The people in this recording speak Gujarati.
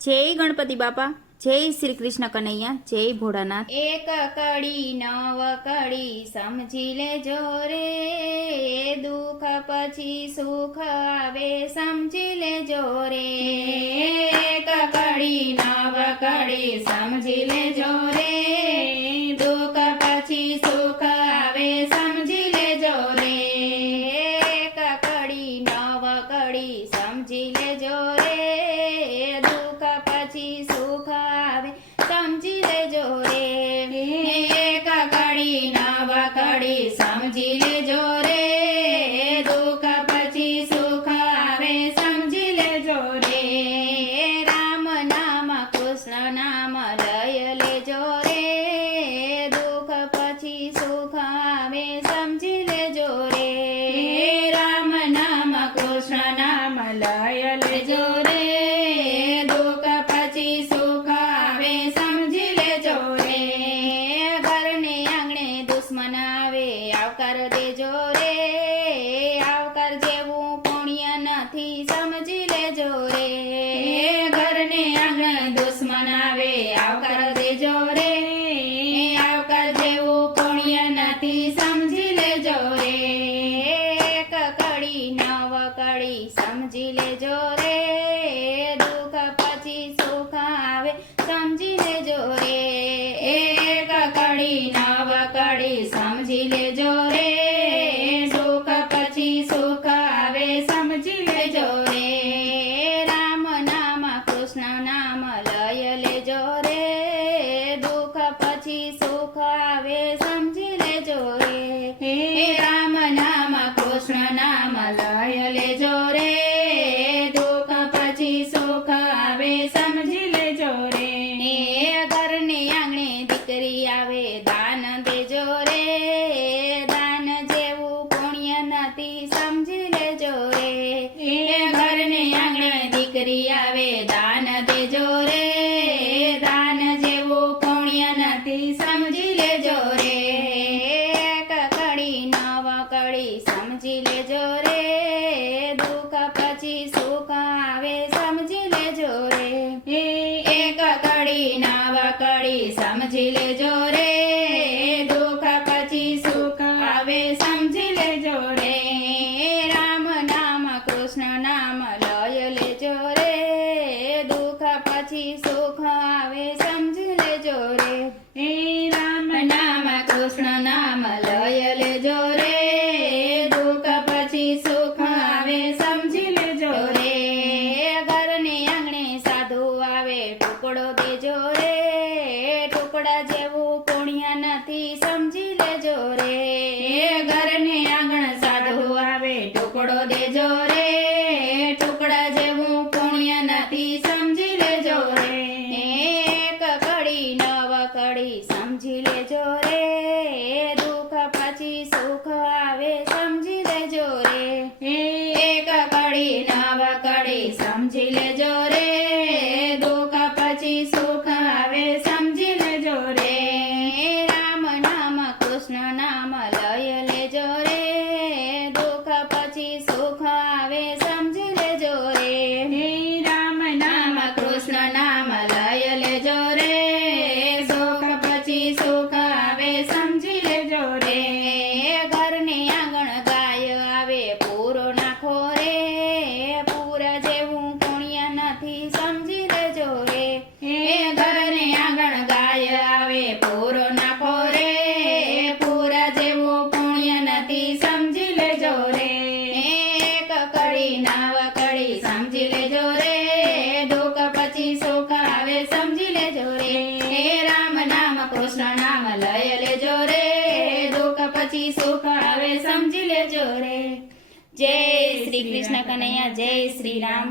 જય ગણપતિ બાપા, જય શ્રી કૃષ્ણ કનૈયા, જય ભોળાનાથ। એક કડી નવ કડી સમજી લેજો રે, દુઃખ પછી સુખ આવે સમજી લેજો રે। એક કડી નવ કડી સમજી લેજો રે, દુઃખ પછી સુખ આવે સમજી લેજો રે। એક કડી નવ કડી સમજી લેજો રે, દુઃખ પછી સુખ આવે સમજી લેજો રે। એક કડી નવ કડી સમજી લેજો રે, દુઃખ પછી સુખ આવે સમજી લેજો રે। રામ નામ કૃષ્ણ નામ લય લેજો રે, દુઃખ પછી સુખ આવે સમજી લેજો રે। રામ નામ કૃષ્ણ નામ લય લેજો રે, દુઃખ પછી સુખ આવે સમજી લેજો રે। ઘરને આંગણે દુશ્મન આવે આવકાર દેજો રે, આવકાર જેવું પુણ્ય નથી સમજી લેજો રે। ઘરને આંગણે દુશ્મન આવે આવકાર દેજો રે, આવકાર જેવું પુણ્ય નથી સમજી લેજો રે। એક કડી નવ કડી સમજી લેજો રે, દુઃખ પછી સુખ આવે સમજી લેજો રે। એક કડી નવ કડી સમજી લેજો રે, સુખ પછી સુખ આવે સમજી લેજો રે। રામ નામ કૃષ્ણ નામ લય લેજો રે, દુઃખ પછી સુખ આવે સમજી લેજો રે। રામ નામ કૃષ્ણ નામ લય લેજો રે, દુઃખ પછી સુખ આવે સમજી લેજો રે। ઘરને આંગણે દીકરી આવે દાન દેજો રે, દાન જેવું પુણ્ય નથી સમજી લેજો રે। ઘરને આંગણે દીકરી આવે દાન દેજો રે, દાન જેવું પુણ્ય નથી સમજી લેજો રે। એક કડી નવ કડી સમજી લેજો રે, દુઃખ પછી સુખ આવે સમજી લેજો રે। એક કડી નવ કડી સમજી લેજો રે, દુઃખ પછી સુખ આવે સમજી લેજો રે। રામ નામ કૃષ્ણ નામ લય લેજો રે, દુઃખ પછી સુખ આવે સમજી લેજો રે। રામ નામ કૃષ્ણ નામ લય લેજો રે, દુઃખ પછી સુખ આવે સમજી લેજો રે। ઘરને આંગણે સાધુ આવે ટુકડો દેજો રે, ટુકડા જેવું પુણ્ય નથી સમજી લેજો રે। ઘરને આંગણ સાધુ આવે ટુકડો દેજો રે, ટુકડા જેવું પુણ્ય નથી સમજી લેજો રે। એક કડી નવ કડી સમજી લેજો રે, દુઃખ પછી સુખ આવે સમજી લેજો રે। એક કડી નવ કડી સમજી લેજો રે, દુઃખ પછી સુખ આવે સમજી લેજો રે। રામ નામ કૃષ્ણ નામ લય લેજો રે, દુઃખ પછી સુખ આવે સમજી લેજો રે। રામ નામ કૃષ્ણ નામ લય લેજો રે, સુખ પછી સુખ આવે સમજી લેજો રે। ઘરને આંગણ ગાય આવે પૂરો નાખો રે, પૂરા જેવું પુણ્ય નથી સમજી લેજો રે। ઘરને આંગણ ગાય આવે પૂરો નાખો રે, પૂરા જેવું પુણ્ય નથી સમજી લેજો રે। એક કડી નવ કડી સમજી લેજો રે, દુઃખ પછી સુખ આવે સમજી લેજો રે। રામ નામ કૃષ્ણ નામ લય લેજો રે, દુઃખ પછી સુખ આવે સમજી લેજો રે। જય શ્રી કૃષ્ણ કનૈયા, જય શ્રી રામ।